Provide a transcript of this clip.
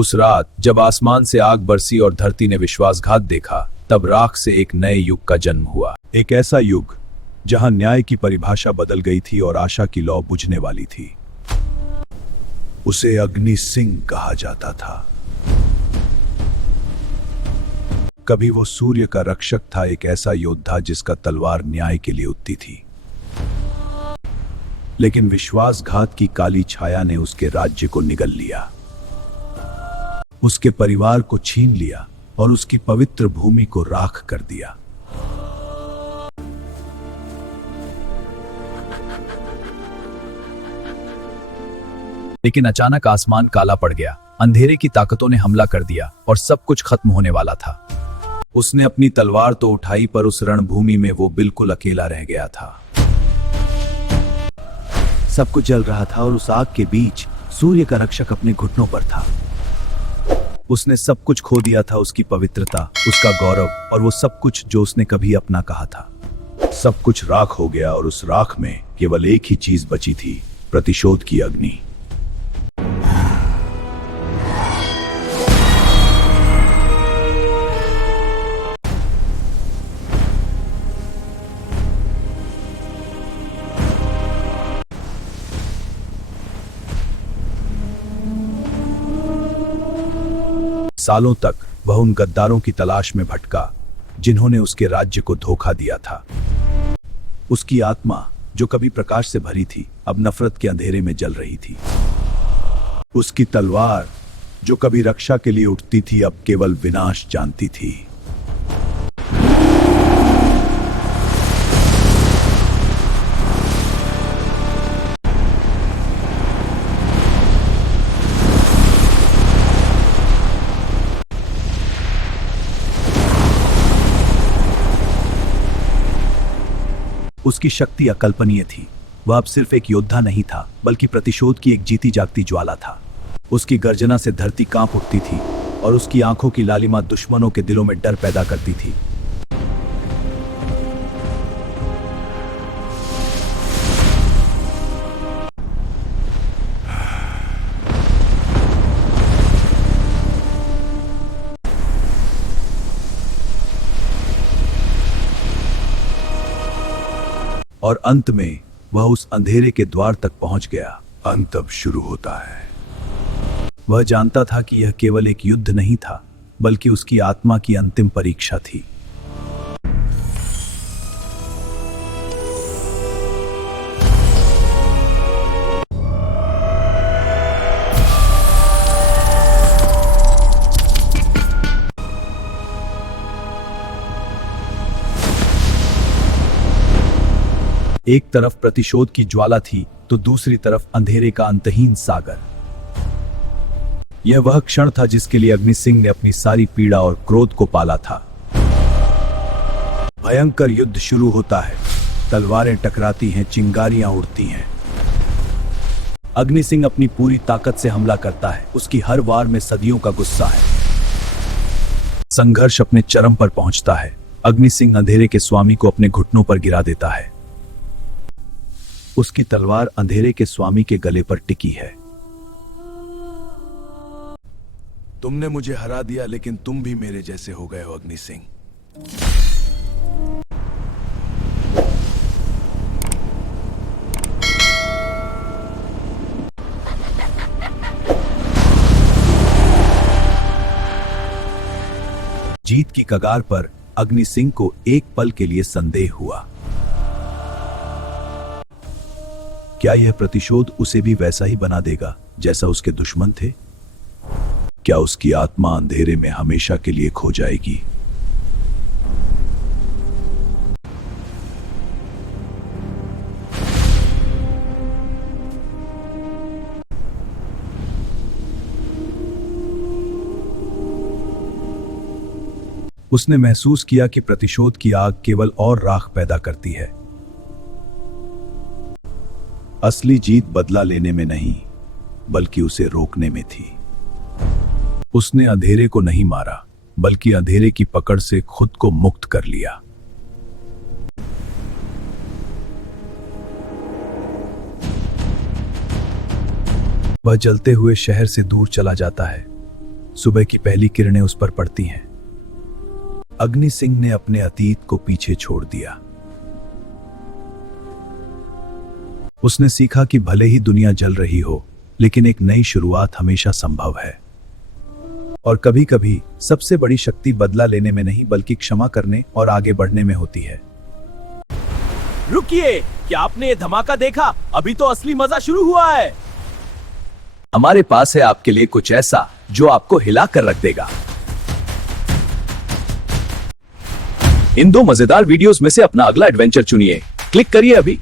उस रात जब आसमान से आग बरसी और धरती ने विश्वासघात देखा, तब राख से एक नए युग का जन्म हुआ। एक ऐसा युग जहां न्याय की परिभाषा बदल गई थी और आशा की लौ बुझने वाली थी। उसे अग्नि सिंह कहा जाता था। कभी वो सूर्य का रक्षक था, एक ऐसा योद्धा जिसका तलवार न्याय के लिए उठती थी। लेकिन विश्वासघात की काली छाया ने उसके राज्य को निगल लिया, उसके परिवार को छीन लिया और उसकी पवित्र भूमि को राख कर दिया। लेकिन अचानक आसमान काला पड़ गया, अंधेरे की ताकतों ने हमला कर दिया और सब कुछ खत्म होने वाला था। उसने अपनी तलवार तो उठाई, पर उस रणभूमि में वो बिल्कुल अकेला रह गया था। सब कुछ जल रहा था और उस आग के बीच सूर्य का रक्षक अपने घुटनों पर था। उसने सब कुछ खो दिया था, उसकी पवित्रता, उसका गौरव और वो सब कुछ जो उसने कभी अपना कहा था। सब कुछ राख हो गया और उस राख में केवल एक ही चीज बची थी, प्रतिशोध की अग्नि। सालों तक वह उन गद्दारों की तलाश में भटका जिन्होंने उसके राज्य को धोखा दिया था। उसकी आत्मा जो कभी प्रकाश से भरी थी, अब नफरत के अंधेरे में जल रही थी। उसकी तलवार जो कभी रक्षा के लिए उठती थी, अब केवल विनाश जानती थी। उसकी शक्ति अकल्पनीय थी। वह अब सिर्फ एक योद्धा नहीं था, बल्कि प्रतिशोध की एक जीती जागती ज्वाला था। उसकी गर्जना से धरती कांप उठती थी और उसकी आंखों की लालिमा दुश्मनों के दिलों में डर पैदा करती थी। और अंत में वह उस अंधेरे के द्वार तक पहुंच गया। अंत अब शुरू होता है। वह जानता था कि यह केवल एक युद्ध नहीं था, बल्कि उसकी आत्मा की अंतिम परीक्षा थी। एक तरफ प्रतिशोध की ज्वाला थी, तो दूसरी तरफ अंधेरे का अंतहीन सागर। यह वह क्षण था जिसके लिए अग्नि सिंह ने अपनी सारी पीड़ा और क्रोध को पाला था। भयंकर युद्ध शुरू होता है, तलवारें टकराती हैं, चिंगारियां उड़ती हैं। अग्नि सिंह अपनी पूरी ताकत से हमला करता है, उसकी हर वार में सदियों का गुस्सा है। संघर्ष अपने चरम पर पहुंचता है। अग्नि सिंह अंधेरे के स्वामी को अपने घुटनों पर गिरा देता है। उसकी तलवार अंधेरे के स्वामी के गले पर टिकी है। तुमने मुझे हरा दिया, लेकिन तुम भी मेरे जैसे हो गए हो अग्नि सिंह। जीत की कगार पर अग्नि सिंह को एक पल के लिए संदेह हुआ। क्या यह प्रतिशोध उसे भी वैसा ही बना देगा जैसा उसके दुश्मन थे? क्या उसकी आत्मा अंधेरे में हमेशा के लिए खो जाएगी? उसने महसूस किया कि प्रतिशोध की आग केवल और राख पैदा करती है। असली जीत बदला लेने में नहीं, बल्कि उसे रोकने में थी। उसने अंधेरे को नहीं मारा, बल्कि अंधेरे की पकड़ से खुद को मुक्त कर लिया। वह जलते हुए शहर से दूर चला जाता है, सुबह की पहली किरणें उस पर पड़ती हैं। अग्नि सिंह ने अपने अतीत को पीछे छोड़ दिया। उसने सीखा कि भले ही दुनिया जल रही हो, लेकिन एक नई शुरुआत हमेशा संभव है। और कभी कभी सबसे बड़ी शक्ति बदला लेने में नहीं, बल्कि क्षमा करने और आगे बढ़ने में होती है। रुकिए, क्या आपने ये धमाका देखा? अभी तो असली मजा शुरू हुआ है। हमारे पास है आपके लिए कुछ ऐसा जो आपको हिला कर रख देगा। इन 2 मजेदार वीडियोस में से अपना अगला एडवेंचर चुनिए। क्लिक करिए अभी।